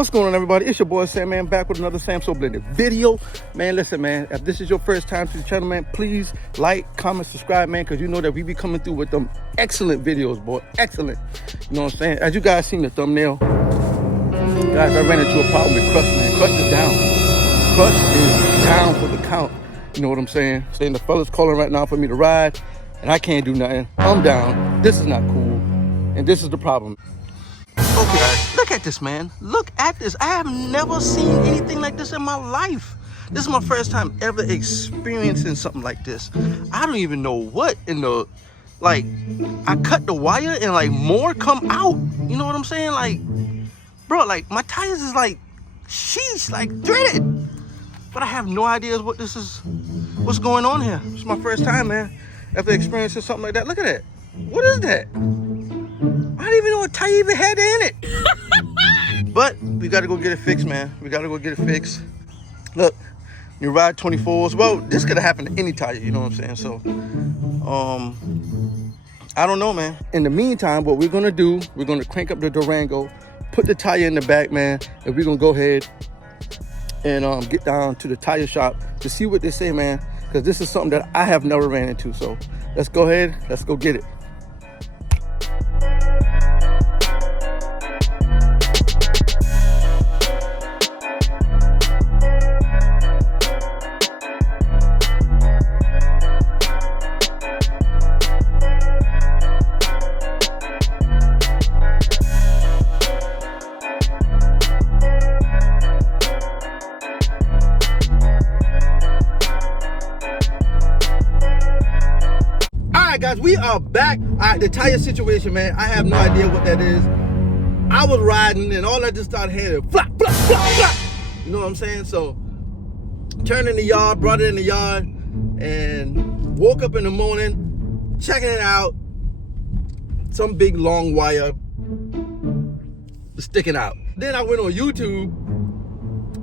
What's going on, everybody? It's your boy Sam, man, back with another Sam So Blended video. Man, listen, man, if this is your first time to the channel, man, please like, comment, subscribe, man, because you know that we be coming through with them excellent videos, boy. Excellent. You know what I'm saying? As you guys seen the thumbnail, guys, I ran into a problem with Crush, man. Crush is down. Crush is down for the count. You know what I'm saying? Saying the fellas calling right now for me to ride, and I can't do nothing. I'm down. This is not cool, and this is the problem. Okay, look at this, man. Look at this. I have never seen anything like this in my life. This is my first time ever experiencing something like this. I don't even know what in the, like, I cut the wire and like more come out. You know what I'm saying? Like, bro, like my tires is like, sheesh, like threaded. But I have no idea what this is, what's going on here. It's my first time, man, after experiencing something like that. Look at that. What is that? I didn't even know what tire even had in it. But we gotta go get it fixed, man. We gotta go get it fixed. Look, you ride 24s. Well, this could have happened to any tire, you know what I'm saying? So, I don't know, man. In the meantime, what we're gonna do, we're gonna crank up the Durango, put the tire in the back, man, and we're gonna go ahead and get down to the tire shop to see what they say, man, because this is something that I have never ran into. So let's go ahead, let's go get it. Guys, we are back. The tire situation, man, I have no idea what that is. I was riding and all I just started hearing flop, flop, flop, flop. You know what I'm saying? So turned in the yard, brought it in the yard, and woke up in the morning, checking it out. Some big long wire sticking out. Then I went on YouTube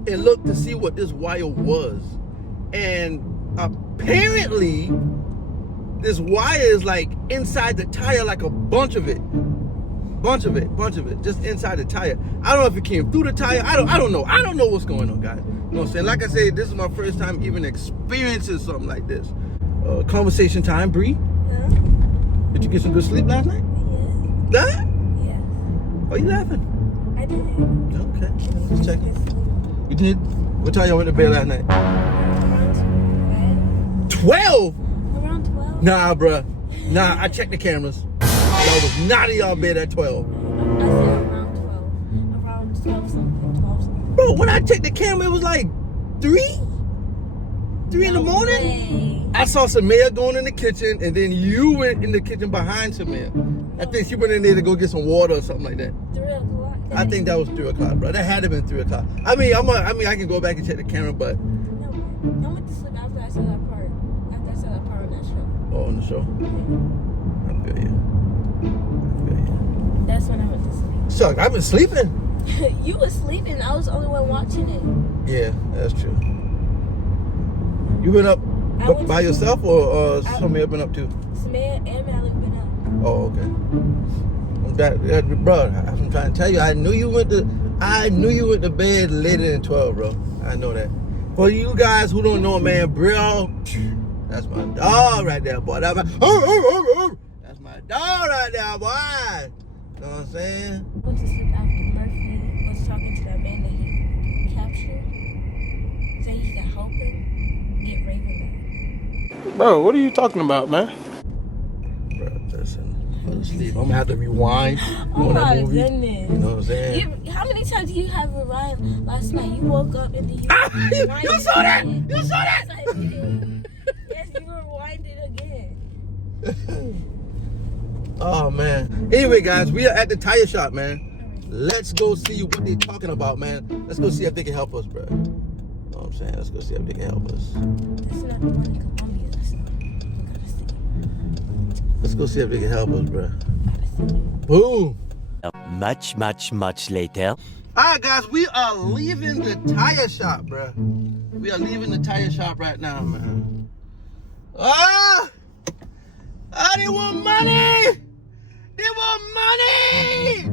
and looked to see what this wire was. And apparently this wire is like inside the tire, like a bunch of it, just inside the tire. I don't know if it came through the tire. I don't know what's going on, guys. You know what I'm saying? Like I said, this is my first time even experiencing something like this. Conversation time, Bree. Yeah. Did you get some good sleep last night? Yeah. Huh? Yeah. Why are you laughing? I did. Okay, just checking. You did? What time y'all went to bed last night? Around 12? Around 12. Nah, bruh. Nah, I checked the cameras. Y'all was not in y'all bed at 12. I said around 12. Around 12 something. 12 something. Bro, when I checked the camera, it was like 3? 3 in the morning? Way. I saw Samaya going in the kitchen, and then you went in the kitchen behind Samaya. I think she went in there to go get some water or something like that. 3 o'clock. I think that was 3 o'clock, bro. That had to have been 3 o'clock. I mean, I can go back and check the camera, but... No, I went to sleep after I saw that part. After I saw that part on that show. Oh, on the show? Yeah. I feel you. That's when I went to sleep. Suck, I've been sleeping. You was sleeping. I was the only one watching it. Yeah, that's true. You been up by yourself, or somebody else been up too? Samaya and Malik been up. Oh, okay. Bro, I'm trying to tell you, I knew you went to bed later than 12, bro. I know that. For you guys who don't know, man, bro, that's my dog right there, boy. That's my dog right there, boy. You know what I'm saying? I went to sleep after Murphy was talking to that man that he captured. Saying he can help him get Raven back. Bro, what are you talking about, man? Bro, listen, I fell asleep. I'm gonna have to rewind. Oh my that movie. goodness. You know what I'm saying? How many times do you have rewind last night? You woke up and then you You saw that? You saw that? Yes, I did. Yes, you rewinded again. Oh, man. Anyway, guys, we are at the tire shop, man. Let's go see what they're talking about, man. Let's go see if they can help us, bro. You know what I'm saying? Let's go see if they can help us. That's not the one in Colombia. That's not. We gotta see. Let's go see if they can help us, bro. Boom. Much later. All right, guys, we are leaving the tire shop, bro. We are leaving the tire shop right now, man. Ah! They want money! They want money!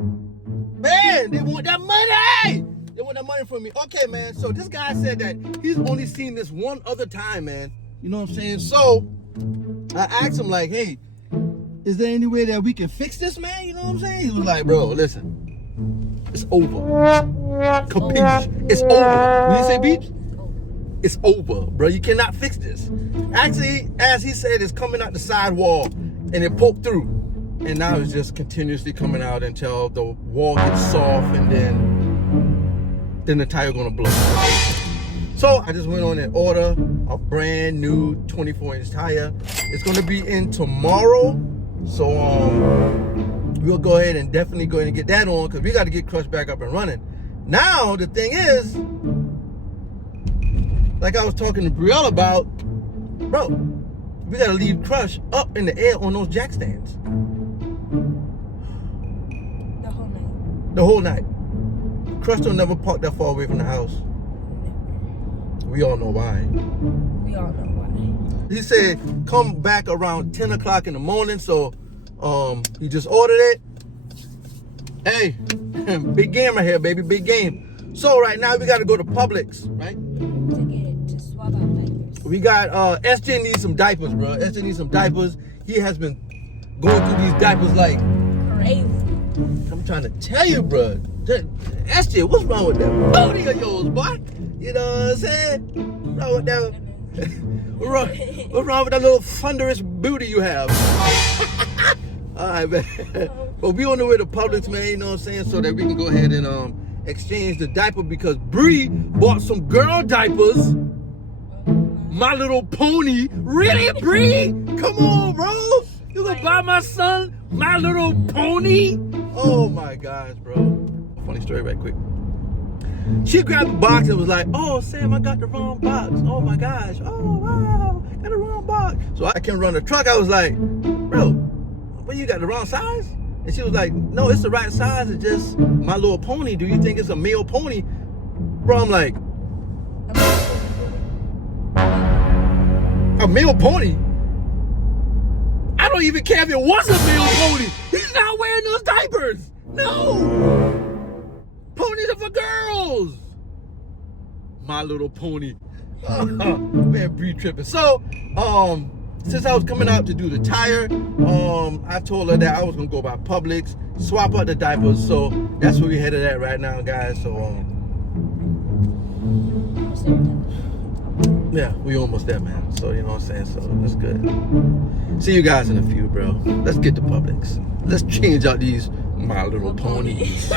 Man, they want that money! They with that money from me. Okay, man. So this guy said that he's only seen this one other time, man. You know what I'm saying? So I asked him like, hey, is there any way that we can fix this, man? You know what I'm saying? He was like, bro, listen, it's over. Capiche? It's over. When you say beeps, it's over, bro. You cannot fix this. Actually, as he said, it's coming out the side wall and it poked through. And now it's just continuously coming out until the wall gets soft and then the tire gonna blow. So I just went on and ordered a brand new 24-inch tire. It's gonna be in tomorrow. So we'll go ahead and definitely go ahead and get that on because we got to get Crush back up and running. Now the thing is, like I was talking to Brielle about, bro, we got to leave Crush up in the air on those jack stands. The whole night. The whole night. Crush don't never park that far away from the house. We all know why. We all know why. He said come back around 10 o'clock in the morning, so he just ordered it. Hey, big game right here, baby, big game. So right now we got to go to Publix, right? To swap out diapers. We got SJ needs some diapers, bro. SJ needs some diapers. He has been going through these diapers like Crazy. I'm trying to tell you, bro. SJ, what's wrong with that booty of yours, boy? You know what I'm saying? What's wrong with that? What's wrong with that little thunderous booty you have? All right, man. But we on the way to Publix, man, you know what I'm saying? So that we can go ahead and exchange the diaper because Bree bought some girl diapers. My Little Pony. Really, Bree? Come on, bro. You gonna buy my son My Little Pony? Oh my gosh, bro. Funny story right quick. She grabbed the box and was like, oh, Sam, I got the wrong box. Oh my gosh. Oh, wow. Got the wrong box. So I can run the truck. I was like, bro, what, you got the wrong size? And she was like, no, it's the right size. It's just My Little Pony. Do you think it's a male pony? Bro, I'm like, a male pony? I don't even care if it was a male pony. He's not wearing those diapers. No. Ponies are for girls. My Little Pony. Man, Bree tripping. So, since I was coming out to do the tire, I told her that I was gonna go by Publix, swap out the diapers. So that's where we headed at right now, guys. So, yeah, we almost there, man. So you know what I'm saying. So that's good. See you guys in a few, bro. Let's get to Publix. Let's change out these My Little Ponies.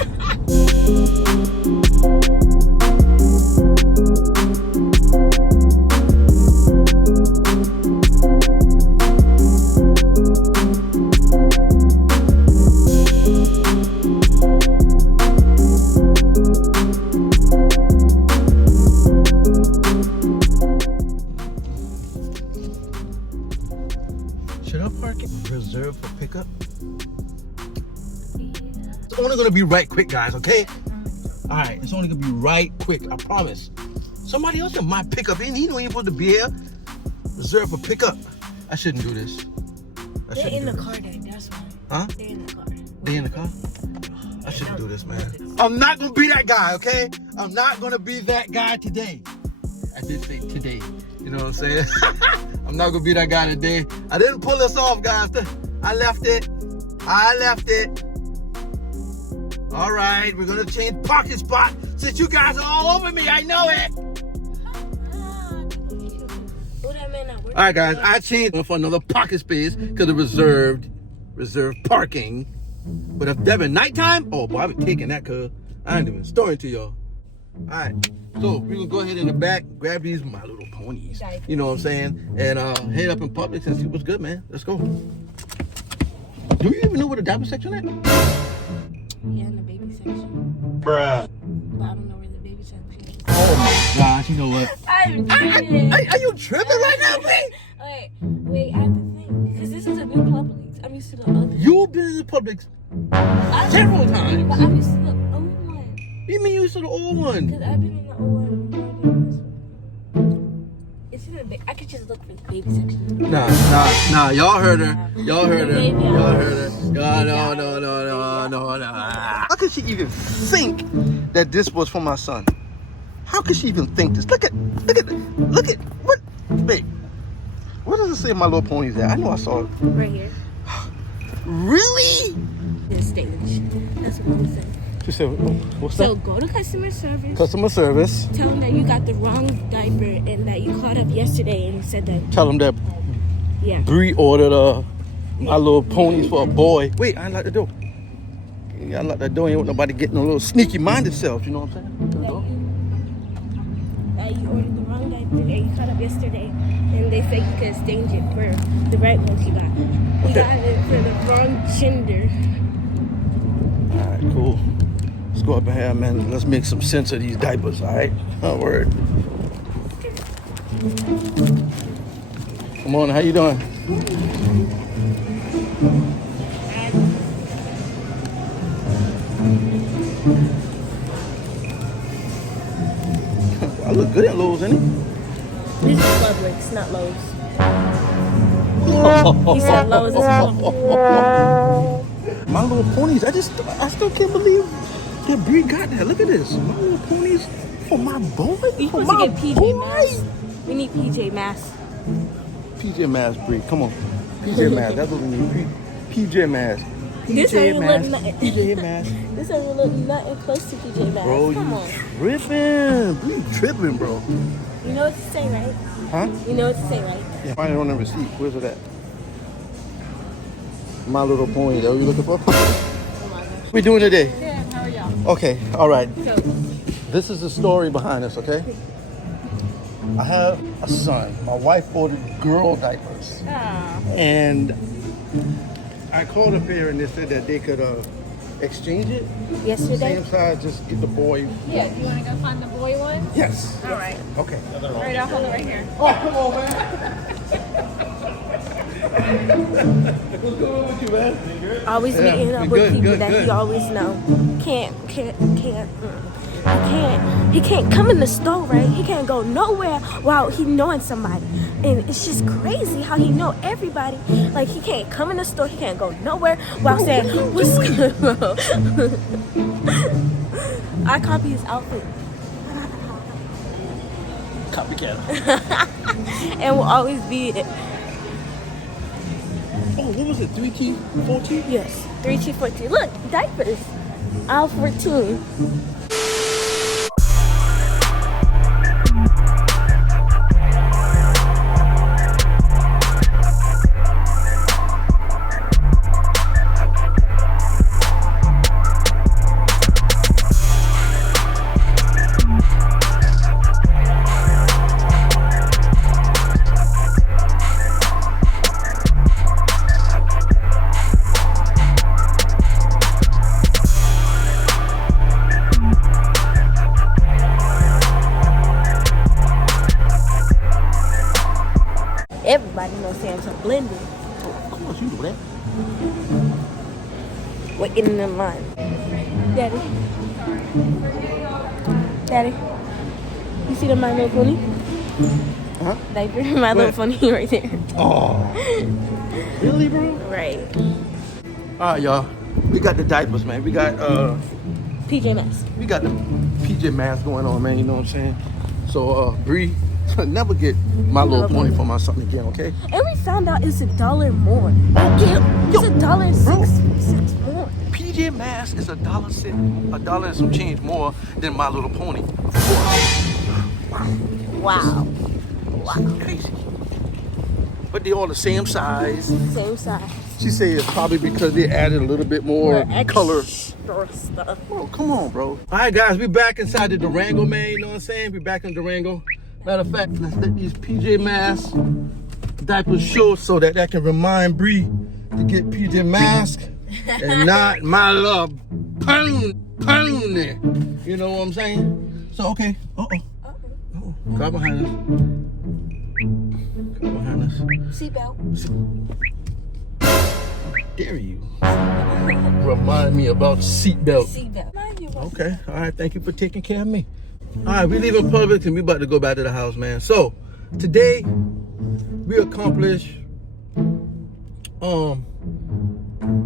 Should I park it reserved for pickup? It's only gonna be right quick, guys, okay? All right, it's only gonna be right quick, I promise. Somebody else in my pickup, he don't even supposed to be here. Reserved for pickup. I shouldn't do this. They're in the car, Dad, that's why. Huh? They're in the car. They in the car? I shouldn't do this, man. I'm not gonna be that guy, okay? I'm not gonna be that guy today. I did say today. You know what I'm saying? I'm not gonna be that guy today. I didn't pull this off, guys. I left it. All right, we're gonna change parking spot since you guys are all over me. I know it. All right, guys, I changed for another parking space because of reserved parking. But if Devin nighttime, oh boy, I be taking that, cuz I ain't even storing to y'all. All right, so we're gonna go ahead in the back, grab these My Little Ponies. You know what I'm saying? And head up in Publix and see what's good, man. Let's go. Do you even know where the diaper section at? Yeah, in the baby section. Bruh. But I don't know where the baby section is. Oh my gosh, you know what? Are you tripping right now, man? Wait, I have to think. Because this is a new Publix. I'm used to the other. You've been in the Publix several times. But I'm used to the old one. You mean you used to the old one? Because I've been in the old one more than this one. It's in I could just look for the baby section. Nah. Y'all heard her. Y'all heard her. Baby Y'all hours. heard her. No. How could she even think that this was for my son? How could she even think this? Look at what, babe? What does it say my little pony's at? I know I saw it. Right here. Really? The stage. That's what I'm saying. She said, what's So that? go to customer service. Customer service. Tell them that you got the wrong diaper and that you called up yesterday and said that. Tell them that Yeah. Bree ordered my little ponies for a boy. Wait, I unlocked the door. I unlocked the door. Ain't want nobody getting a little sneaky minded self. You know what I'm saying? That you ordered the wrong diaper and you called up yesterday and they said you could exchange it for the right ones you got. You got it for the wrong gender. All right, cool. Let's go up in here, man. Let's make some sense of these diapers, all right? Oh, word. Come on, how you doing? I look good at Lowe's, ain't it? This is Publix, not Lowe's. He said Lowe's is Publix. My little ponies, I still can't believe that Bree got that. Look at this. My little ponies for my boy? You For supposed to my get PJ boy? Masks. We need PJ Masks. PJ Masks, Bree. Come on. PJ Masks. That's what we need. PJ Masks. This PJ ain't Masks. look nothing. PJ Masks. This ain't look nothing close to PJ Masks. Bro, Come you on. tripping. Bree tripping, bro. You know what to say, right? Huh? You know what to say, right? Yeah. Find it on the receipt. Where's it at? My Little Pony. That what you looking for? What we doing today? Yeah, how are y'all? Okay, all right. So, This is the story behind this, okay? I have a son. My wife ordered girl diapers. And I called up here and they said that they could exchange it. yesterday? Same size, just get the boy. Yeah, do you want to go find the boy one? Yes. All right. Okay. All right, I'll hold it right here. Oh, come on, man. What's going on with you, man? Always Yeah, meeting up we with good, people good, that good. he always know. He can't come in the store, right? He can't go nowhere while he knowing somebody. And it's just crazy how he know everybody. Like he can't come in the store, he can't go nowhere while saying, what's good, bro? I copy his outfit. Copycat. And will always be it. Oh, what was it? 3T? 4T? Yes. 3T14. Look, diapers. Aisle 14. Everybody knows Samsung blended. Of course, you do that. Waiting in the line. Daddy. Daddy. You see the My Little Pony? Huh? Diaper? My Little Pony right there. Oh. Really, bro? Right. All right, y'all. We got the diapers, man. We got PJ Masks. we got the PJ Masks going on, man. You know what I'm saying? So, Bree, never get My Little Pony for my son again, okay? And we found out it's $1 more. Yo, It's $1.06 more. PJ Masks is $1 and some change more than My Little Pony. Wow. Crazy. But they all the same size. Same size. She said it's probably because they added a little bit more color. Extra stuff. Bro, come on, bro. All right, guys, we back inside the Durango, man. You know what I'm saying? We back in Durango. Matter of fact, let's let these PJ Masks diapers show so that can remind Bree to get PJ Masks and not My Little Pony. You know what I'm saying? So, okay. Uh-oh. Car behind us. Car behind us. Seatbelt. Dare you remind me about seatbelt. Seatbelt. Okay, all right, thank you for taking care of me. All right, we leaving Publix and we about to go back to the house, man. So, today we accomplished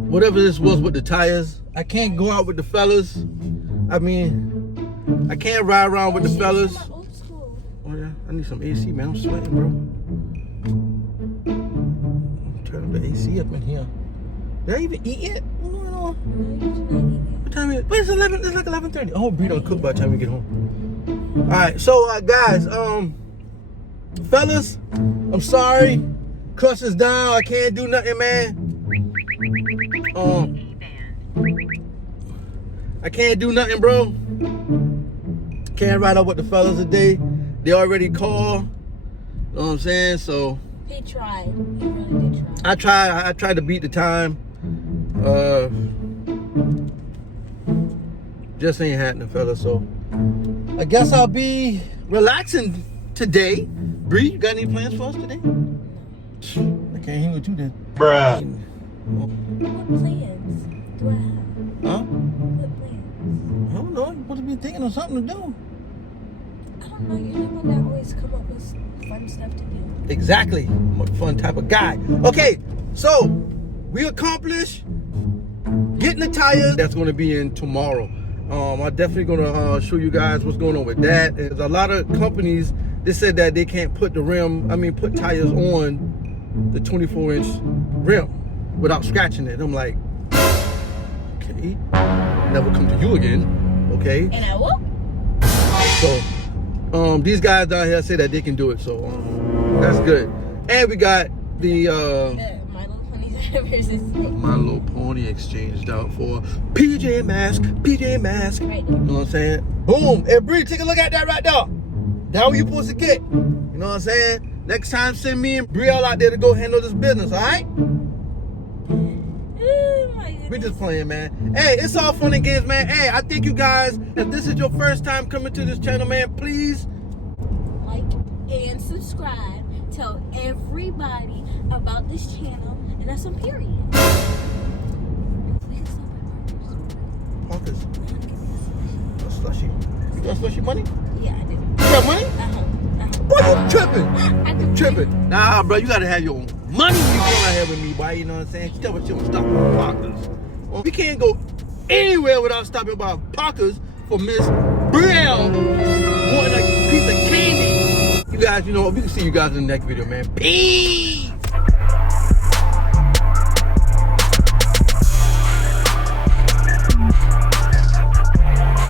whatever this was with the tires. I can't go out with the fellas. I mean, I can't ride around with the fellas. Oh yeah, I need some AC, man. I'm sweating, bro. Turn the AC up in here. Did I even eat yet? What's going on? What time is it? Wait, it's 11. It's like 11:30. Oh, Bree don't cook by the time we get home. All right, so guys, fellas, I'm sorry. Clutch is down. I can't do nothing, man. I can't do nothing, bro. Can't ride out with the fellas today. They already called. You know what I'm saying? So He tried. He really did try. I tried to beat the time. Just ain't happening, fella. So I guess I'll be relaxing today. Bree, you got any plans for us today? I can't hang with you then. What Bruh. plans do I have? Huh? What plans? I don't know. You're supposed to be thinking of something to do. I don't know. You're the one that always come up with fun stuff to do. Exactly. I'm a fun type of guy. Okay, so we accomplished getting the tires. That's going to be in tomorrow. I'm definitely going to show you guys what's going on with that. There's a lot of companies, they said that they can't put put tires on the 24-inch rim without scratching it. I'm like, okay, never come to you again, okay? And I will. So, these guys down here say that they can do it, so that's good. And we got the My Little Ponies versus My Little Pony exchanged out for PJ Mask. Right. You know what I'm saying? Boom. Hey, Bree, take a look at that right there. That's what you supposed to get. You know what I'm saying? Next time, send me and Bree all out there to go handle this business, all right? Oh my goodness. We just playing, man. Hey, it's all fun and games, man. Hey, I thank you guys. If this is your first time coming to this channel, man, please Like and subscribe. Tell everybody about this channel, and that's on period. We can stop Parkers. That's slushy. You got slushy money? Yeah, I do. You got money? Boy, you tripping. I do. Tripping. Nah, bro, you gotta have your own money when you come out here with me, boy. You know what I'm saying? Tell what you don't stop at Parkers. Well, we can't go anywhere without stopping by Parkers for Miss Brielle wanting a piece of candy. You guys, you know, we can see you guys in the next video, man. Peace.